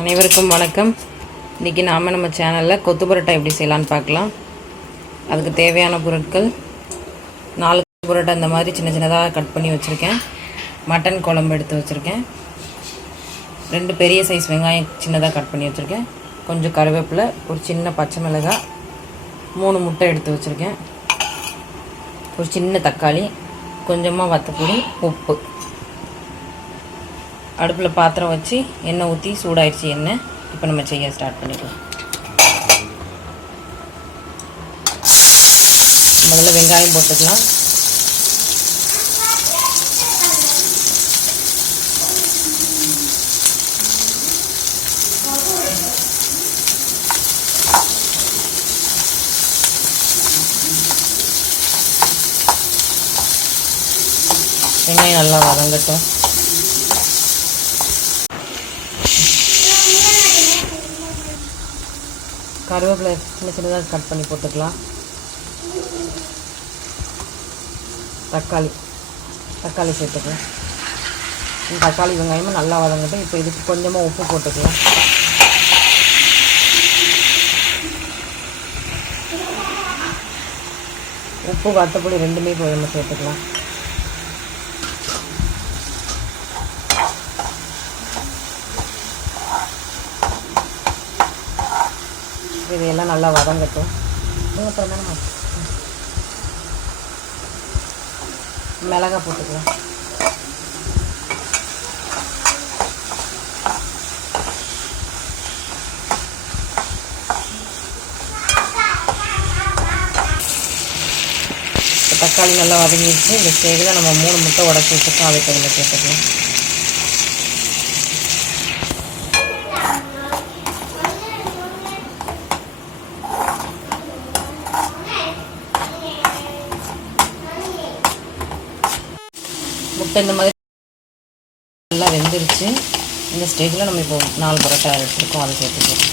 அனைவருக்கும் வணக்கம். இன்றைக்கி நம்ம சேனலில் கொத்து பரோட்டா எப்படி செய்யலான்னு பார்க்கலாம். அதுக்கு தேவையான பொருட்கள் 4 பரோட்டா இந்த மாதிரி சின்ன சின்னதாக கட் பண்ணி வச்சுருக்கேன். மட்டன் குழம்பு எடுத்து வச்சுருக்கேன். 2 பெரிய சைஸ் வெங்காயம் சின்னதாக கட் பண்ணி வச்சுருக்கேன். கொஞ்சம் கருவேப்பிலை, ஒரு சின்ன பச்சை மிளகாய், 3 முட்டை எடுத்து வச்சுருக்கேன். ஒரு சின்ன தக்காளி, கொஞ்சமாக வத்தப்பொடி, உப்பு. அடுப்பில் பாத்திரம் வச்சு எண்ணெய் ஊற்றி சூடாயிடுச்சு எண்ணெய். இப்போ நம்ம செய்ய ஸ்டார்ட் பண்ணிக்கலாம். முதல்ல வெங்காயம் போட்டுக்கலாம். வெங்காயம் நல்லா வதங்கட்டும். கருவேப்பிலை சின்ன சின்னதாக கட் பண்ணி போட்டுக்கலாம். தக்காளி சேர்த்துக்கலாம். தக்காளி வெங்காயமும் நல்லா வதங்கட்டும். இப்போ இதுக்கு கொஞ்சமாக உப்பு போட்டுக்கலாம். உப்பு வத்தப்பொடி ரெண்டுமே கொஞ்சமாக சேர்த்துக்கலாம். இதையெல்லாம் நல்லா வதங்கட்டும். மிளகாய் போட்டுக்கலாம். தக்காளி நல்லா வதங்கிடுச்சு. இந்த ஸ்டேஜில் நம்ம 3 முட்டை உடச்சி வச்சுருக்கோம். அதை இதில் சேர்த்துக்கலாம். முட்டை இந்த மாதிரி நல்லா வெந்துருச்சு. இந்த ஸ்டேஜில் நம்ம இப்போ 4 பரோட்டா எடுத்துருக்கோம். அதை சேர்த்துக்கலாம்.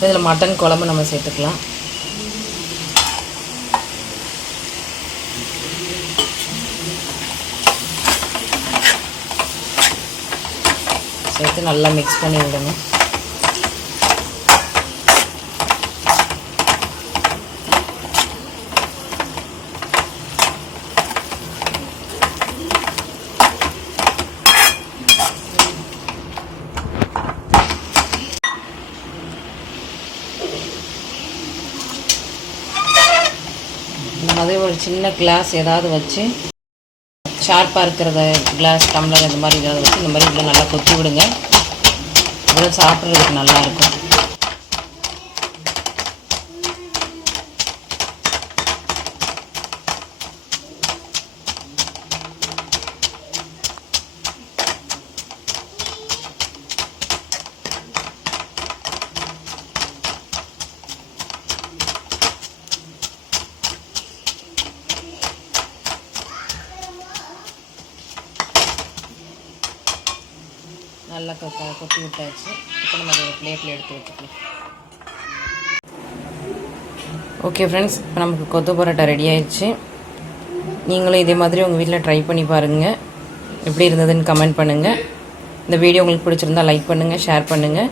இதில் மட்டன் குழம்பு நம்ம சேர்த்துக்கலாம். சேர்த்து நல்லா மிக்ஸ் பண்ணி விடணும். இந்த மாதிரி ஒரு சின்ன கிளாஸ் ஏதாவது வச்சு, ஷார்ப்பாக இருக்கிறத கிளாஸ், டம்ளர் இந்த மாதிரி ஏதாவது வச்சு இந்த மாதிரி இதில் நல்லா கொத்தி விடுங்க. இதில் சாப்பிட்றதுக்கு நல்லாயிருக்கும். நல்லா கொத்தி விட்டாச்சு. இப்போ நம்ம அதை பிளேட்டில் எடுத்து வச்சுக்கலாம். ஓகே ஃப்ரெண்ட்ஸ், இப்போ நமக்கு கொத்து பரோட்டா ரெடி ஆயிடுச்சு. நீங்களும் இதே மாதிரி உங்கள் வீட்டில் ட்ரை பண்ணி பாருங்கள். எப்படி இருந்ததுன்னு கமெண்ட் பண்ணுங்கள். இந்த வீடியோ உங்களுக்கு பிடிச்சிருந்தா லைக் பண்ணுங்கள், ஷேர் பண்ணுங்கள்.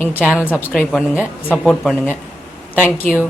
எங்கள் சேனல் சப்ஸ்கிரைப் பண்ணுங்கள், சப்போர்ட் பண்ணுங்கள். தேங்க்யூ.